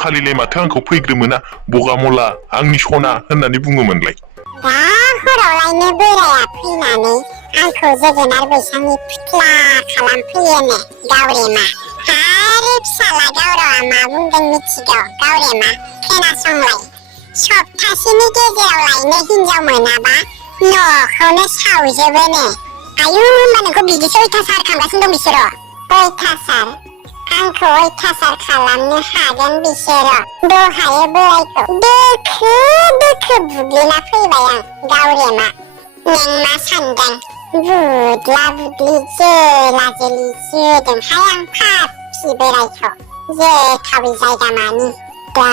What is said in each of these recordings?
खालिलाय माथो आंखौ फैग्रोमोना बगामला आंनि सना होननानै बुङोमोनलाय। दा हरावलायनो बोराया फैनानै आंखौ जोगोनार बैसांनि फुथ्ला खालामफैयोनो गावरेमा। आरो फिसाला गावरावा मा बुंदों मिथिगौ गावरेमा? खोनासंलाय। सप्तासेनि गेजेराव लायनो हिनजाव मोनाबा न'खौनो सावजोबोनो। आयु होमबा नोंखौ बिदिसो अयथासार खालामगासिनो दं बिसोरो। अयथासार? आंखौ अयथासार खालामनो हागोन बिसोरो। दहायो बोरायखौ दोखो दोखो बुग्लिना फैबाय आं गावरेमा। नों मा सानदों? बुदला बुदलि जोला जोलि जोदोंहाय आं पापि बोरायखौ जोथावै जायगा मानि। दा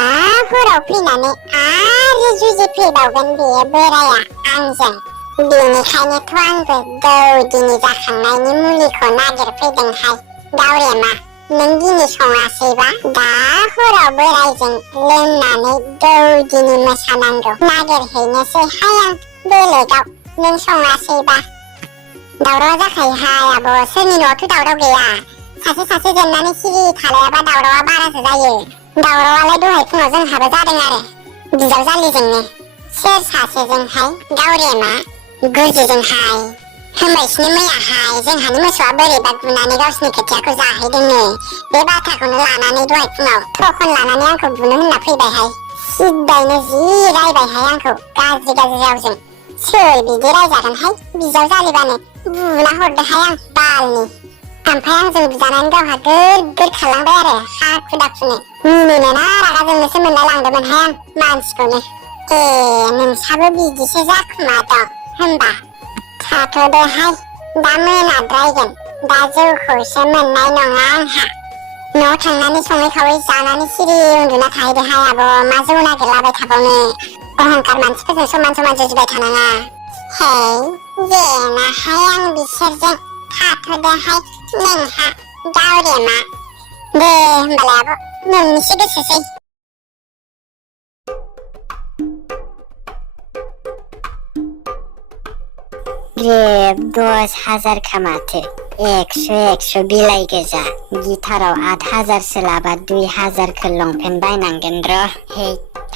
हराव फैनानै आरो जुजिफैबावगोन बेयो बोराया आंजों। बेनिखायनोथ' आंबो दौदिनि जाखांनायनि मुलिखौ नागिरफैदोंहाय गावरेमा। नों दिनै सङासैबा दा हराव बोरायजों लोंनानै दौदिनि मोसानांगौ नागिरहैनोसैहाय आं बेलेगाव। नों सङासैबा दावराव जाखायोहाय आब'। सोरनि न'आवथ' दावराव गैया। सासे सासे जेननानै सिरि थालायाबा दावरावा बारासो जायो। दावरावालाय दहाय फुङाव जोंहाबो जादों आरो बिजावजालिजोंनो। सोर सासेजोंहाय गावरेमा? गोजोजोंहाय। होमबायसिनो मैयाहाय जोंहानि मोसौआ बोरैबा गुनानै गावसिनि खोथियाखौ जाहैदोंनो। बे बाथ्राखौनो लानानै दहाय फुङाव थखन लानानै आंखौ बुनो होनना फैबायहाय। सिद्दायनो जि रायबायहाय आंखौ गाज्रि गाज्रि रावजों। सोर बिदि रायजागोनहाय बिजावजालिबानो बुना हरदोहाय आं बालनि। ओमफ्राय आंजों बिजानानै गावहा गोर गोर खालामबाय आरो हाखु दाखुनो। मिनिनोना रागा जोंनोसो मोनलाय लांदोंमोनहाय आं मानसिखौनो। ए नोंसाबो बिदिसो जाखुमादों होमबा? थाथ'दोहाय दा मोनाद्रायगोन। दा जौखौसो मोननाय नङा आंहा। न'आव थांनानै सङै खावै जानानै सिरि उन्दुना थाहैदोहाय आब'। मा जौ नागिरलाबाय थाबावनो। अहंखार मानसिफोरजों समान समान जुजिबाय थानाङा। है जेनाहाय आं बिसोरजों। थाथ'दोहाय नोंहा गावरेमा। दे होमबालाय आब' नोंनिसो गोसोसै। ग्रेब 10,000 माथो। 100 बिलाइ गोजा। गिटाराव 8,000सो लाबा 2,000 लंपेन्ट बायनांगोन र'। हे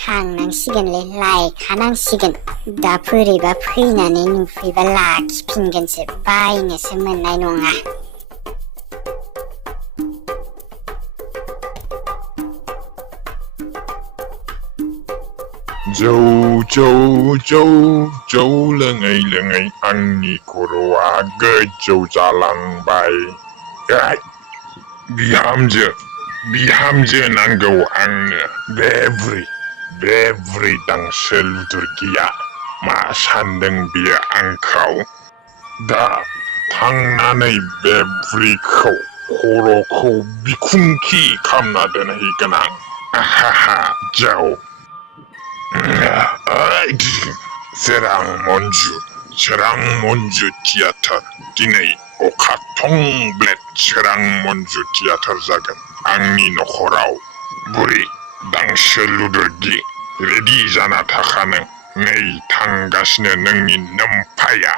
थांनांसिगोनलै लायखानांसिगोन। दा बोरैबा फैनानै नुफैबा लाखिफिनगोनसो। बायनोसो मोननाय नङा। जौ जौ जौ जौ लोङै लोङै आंनि खर'आ गोजौ जालांबाय। बिहामजो नांगौ आंनो। बे बुरै दांसो लुदुरगिया मा सानदों बियो आंखौ? दा थांनानै बे बुरैखौ खर'खौ बिखुंखि खामना दोनहैगोन आं। आहाहा जौ। सोरां मन्जु थियाटार। दिनै अखा थंब्लेद सोरां मन्जु थियाटार जागोन आंनि नखराव। बुरै दांसो लुदुरगि रेडि जाना थाखानो। नै थांगासिनो नोंनि नोमफाया।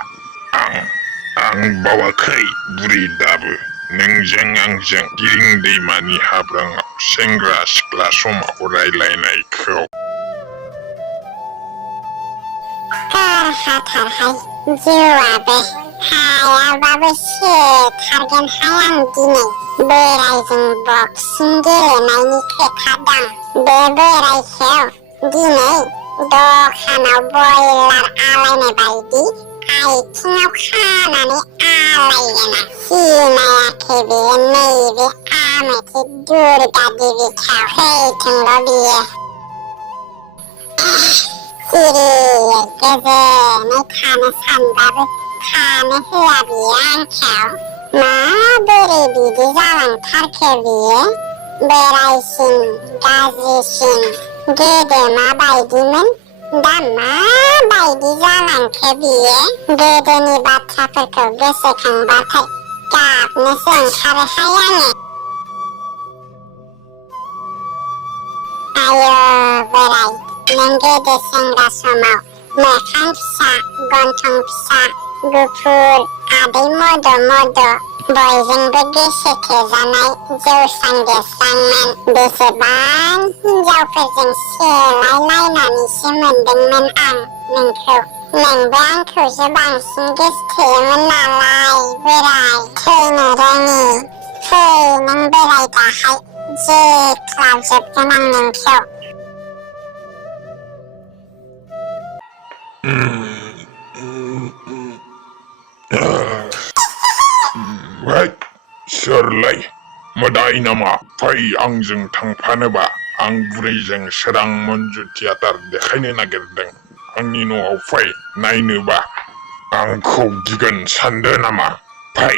आं बावाखै बुरै दाबो। नोंजों आंजों गिरिं दैमानि हाब्राङाव सेंग्रा सिख्ला समाव रायलायनायखौ। गारहाथारहाय जौआबो। हायाबाबो सेथारगोनहाय आं दिनै। बोरायजों बक्सिं गेलेनायनि खोथा दं। बे बोरायखौ दिनै दखानाव बयलार आलायनाय बायदि आइथिङाव खानानै आलायगोन आं। सिनायाखै बेयो नैबे आमोखि दुर्गा देबिखौ। फैथोंल' बियो। सिरियै गोजोनै थानो सानबाबो थानो होआ बियो आंखौ। माबोरै बिदि जालांथारखो बियो? बोरायसिन गाज्रिसिन। गोदो माबायदिमोन दा माबायदि जालांखो बियो? गोदोनि बाथ्राफोरखौ गोसोखांबाथाय गाबनोसो ओंखारोहाय आङो। आयो बोराय, नों गोदो सेंग्रा समाव मोखां फिसा, गन्थं फिसा, गुफुर, आदै मद' बयजोंबो गोसो थोजानाय जौस्रां देरस्रांमोन। बेसेबां हिनजावफोरजों सेलायलायनानैसो मोनदोंमोन आं नोंखौ। नोंबो आंखौसो बांसिन गोसोथोयोमोन नालाय बोराय थैनो रोङि। फै नों बोराय दाहाय जोख्लाबजोबगोन आं नोंखौ। सोरलाय मोदाय नामा? फै आंजों थांफानोबा आं बुरैजों सोरां मन्जु थियाटार देखायनो नागिरदों। आंनि न'आव फै नायनोबा। आंखौ गिगोन सानदो नामा? फै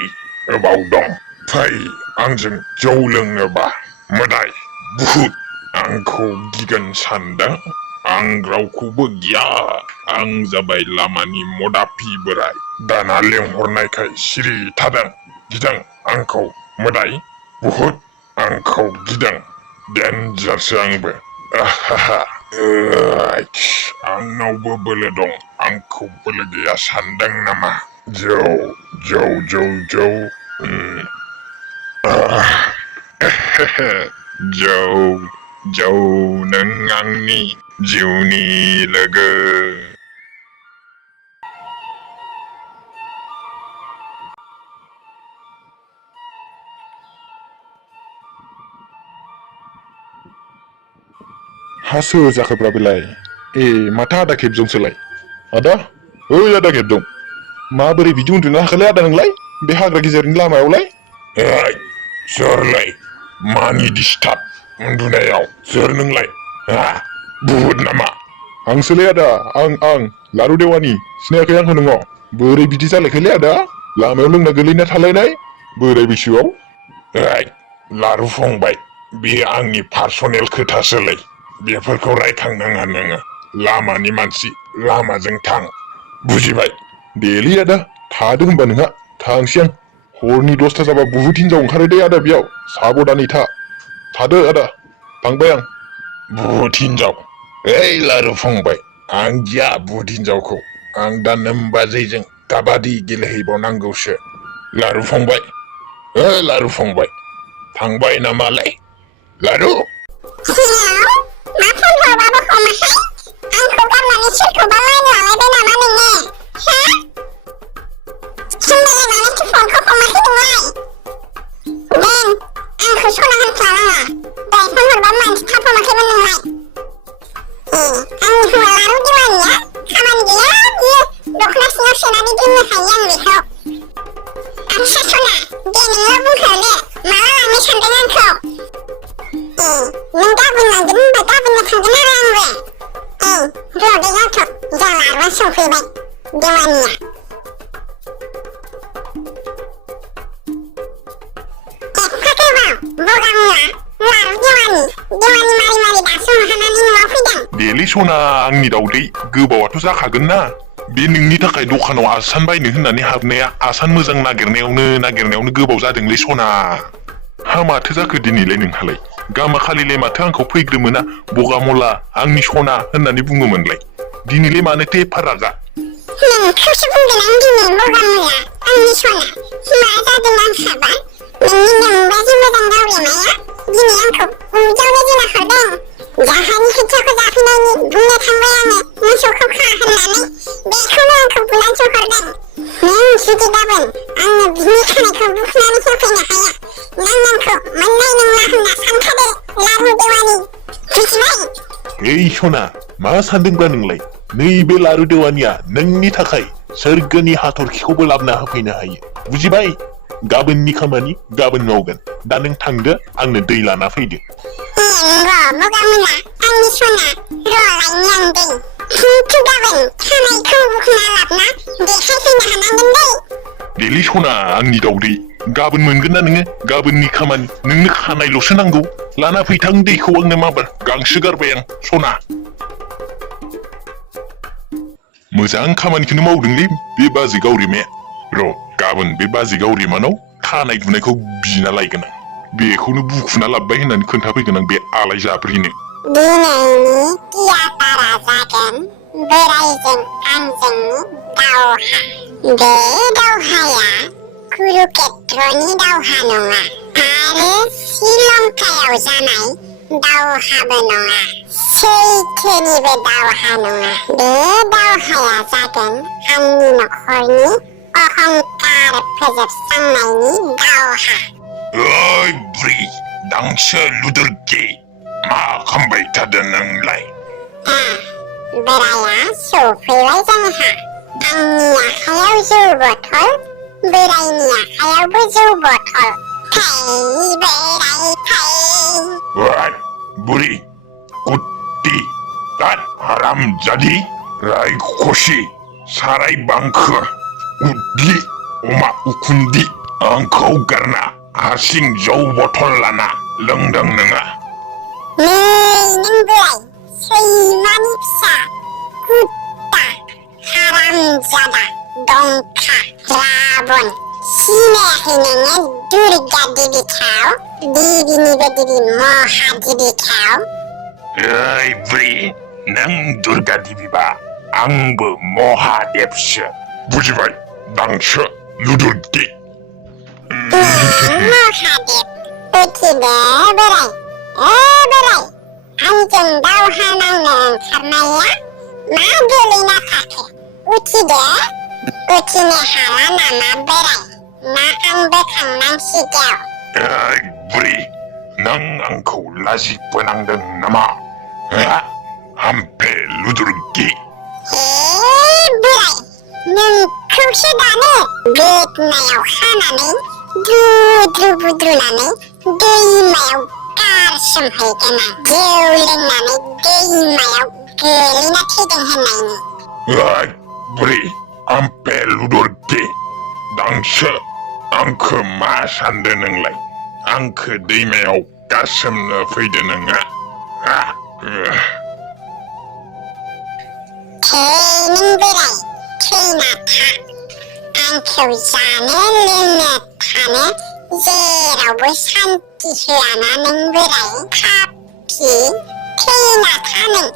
अबाव दं? फै आंजों जौ लोंनोबा। मोदाय बुहुद आंखौ गिगोन सानदों? आं रावखौबो गिया। आं जाबाय लामानि मदाफि बोराय। दाना लेंहरनायखाय सिरि थादों। गिदों आंखौ मोदाय बुहुद आंखौ गिदों। डेन्जारसो आंबो। आंनावबो बोलो दं। आंखौ बोलो गैया सानदों नामा? जौ जौ जौ जौ जौ जौ नों आंनि जिउनि लोगो। हासो जाखोब्रा बेलाय? माथो आदा खेबजोंसोलाय? आदा ओइ आदा खेबजों माबोरै बिदि उन्दुनो हाखोलै आदा नोंलाय बे हाग्रा गेजेरनि लामायावलाय? सोरलाय मानि डिस्टार्ब उन्दुनायाव? सोर नोंलाय? बुहुद नामा? आंसोलै आदा आं लारु देवानि। सिनायाखै आंखौ नोङो? बोरै बिदि जालायखोलै आदा? लामायाव लोंना गोलैना थालायनाय बोराय बैसोआव। लारु फंबाय बे आंनि पार्सनेल खोथासोलै। बेफोरखौ रायखांनाङा नोङो। लामानि मानसि लामाजों थां बुजिबाय? देलै आदा थादो होनबा नोंहा थांसै आं। हरनि 10ता जाबा बुहुद हिनजाव ओंखारो दे आदा बेयाव साबधानै था। थादो आदा थांबाय आं। बुहुद हिनजाव? लारु फंबाय आं गिया बुहुद हिनजावखौ। आं दा नोमबाजैजों काबादि गेलेहैबावनांगौसो। लारु फंबाय लारु फंबाय थांबाय नामालाय? लारु मा फन हरबाबो हमाहाय? आंखौ गारनानै सोरखौबा लाइन लालायबाय नामा नोङो? सिन्दाय मानोथो फनखौ हमाखै नोंलाय? आंखौ सना होनफ्लाङा। दहाय फन हरबा मानसि थाब हमाखैमोन नोंलाय? आंनि हौवा लारु देवानिया खामानि गैया बियो दख'ना सिङाव सोनानै दोननो हायो आं बेखौ। आदसा सना दे नोंल' बुंखादो माला लांनो सानदों आंखौ? नों गाबोन लांगोन होनबा गाबोननो थांगोन आरो आंबो। र' दे जाथ'क जा लारुआ सौफैबाय देवानिया। एफा गोबाव बगामुवा लारु देवानि मारि दासो ओंखारनानै न'आव फैदों। देलै सना आंनि दाउदै गोबावाथ' जाखागोन ना। बे नोंनि थाखाय दखानाव आसान बायनो होननानै हाबनाया आसान मोजां नागिरनायावनो गोबाव जादोंलै सना। माथो जाखो दिनैलाय नोंहालाय? गामाखालिलाय माथो आंखौ फैग्रोमोना बगामला आंनि सना होननानै बुङोमोनलाय। दिनैलाय मानोथो एफा रागा? नोंखौसो बुंदों आं दिनै बगामुवा आंनि सना। मा जादों आंहाबा? नोंनि नोमबाजै मोजां गावरिमाया दिनै आंखौ उदैयावनो दोना हरदों। जाहानि खोथियाखौ जाफैनायनि बुंनो थांबाय आङो मोसौखौ खा होननानै। बेखौनो आंखौ बुनानैसो हरदों। नों जुदि गाबोन आंनो बिनि खानायखौ बुखुनानै होफैनो हाया नों आंखौ मोननाय नंला होनना सानखादो लारु देवानि बुजिबाय? सना मा सानदोंब्ला नोंलाय? नैबे लारु देवानिया नोंनि थाखाय सोरगोनि हाथरखिखौबो लाबोना होफैनो हायो बुजिबाय? गाबोननि खामानि गाबोन मावगोन। दा नों थांदो आंनो दै लाना फैदो। बगामुवा आंनि सना र' लायनि आं दै। खिन्थु गाबोन खानायखौ बुखुना लाबोना देखायफैनो हानांगोन दै। देलै सना आंनि दाउदै गाबोन मोनगोन ना नोङो? गाबोननि खामानि नोंनो खानायल'सो नांगौ। लाना फैथां दैखौ आंनो माबार गांसो गारबाय आं सना। मोजां खामानिखौनो मावदोंलै बे बाजै गावरिमाया। र' गाबोन बे बाजै गावरिमानाव खानाय गुनायखौ बिना लायगोन आं। बेखौनो बुखुना लाबोबाय होननानै खोन्थाफैगोन आं बे आलाय जाब्रिनो। दिनैनि थियाटारा जागोन बोरायजों आंजोंनि दावहा। बे दावहाया कुरुक्षेत्रनि दावहा नङा आरो श्रीलंकायाव जानाय दावहाबो नङा सैथोनिबो दावहा नङा बे दावहाया जागोन आंनि नखरनि अहंकार फोजोबस्रांनायनि दावहा ओइ बुरि दांसो लुदुरगे मा खालामबाय थादों नोंलाय बोराया सफैबाय जोंहा आंनि आखायाव जौ बथल बोरायनि आखायावबो जौ बथल फै बोराय फै बुरि कुत्ति तात हारामजादि रायखसि साराय बांखो उदलि अमा उखुन्दी आंखौ गारना हारसिं जौ बथल लाना लोंदों नोङा नै नों बोराय सैमानि फिसा कुत्ता हारामजादा दंखा राबन सिनायाखै नोङो दुर्गा देबिखौ देबिनिबो देबि महादेबिखौ ओइ बुरि नों दुर्गा देबिबा आंबो महादेबसो बुजिबाय दांसो लुदुरगे महादेब उथिदो बोराय बोराय आंजों दावहा नांनो ओंखारनाया मा गोलैना थाखो उथिदो उथिनो हाला नामा बोराय ना आं बोखांनांसिगौ ओइ बुरि नों आंखौ लाजि फोनांदों नामा हामफे लुदुरगे हे बोराय नोंखौसो दानो गोदनायाव खानानै दुद्रु बुद्रुनानै दैमायाव गारसोमहैगोन आं जौ लोंनानै दैमायाव गोलैना थैदों होननायनि ओइ बुरि हामफे लुदुरगे दांसो आंखो मा सानदो नोंलाय आंखो दैमायाव गारसोमनो फैदो नोङा थै नों बोराय थैना था आंखौ जानो लोंनो थानो जेरावबो सान्ति होआना नों बोराय पापि थैना था नों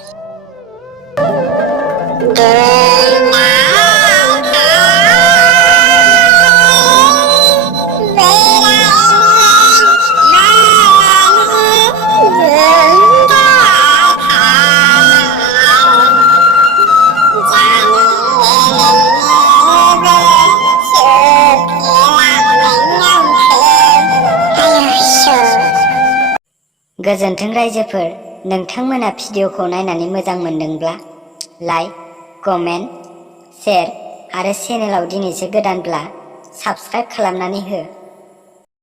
गोजोन्थों रायजोफोर नोंथांमोना भिडिअखौ नायनानै मोजां मोनदोंब्ला लाइक कमेन्ट शेयार आरो चेनेलाव दिनैसो गोदानब्ला साबस्क्राइब खालामनानै हो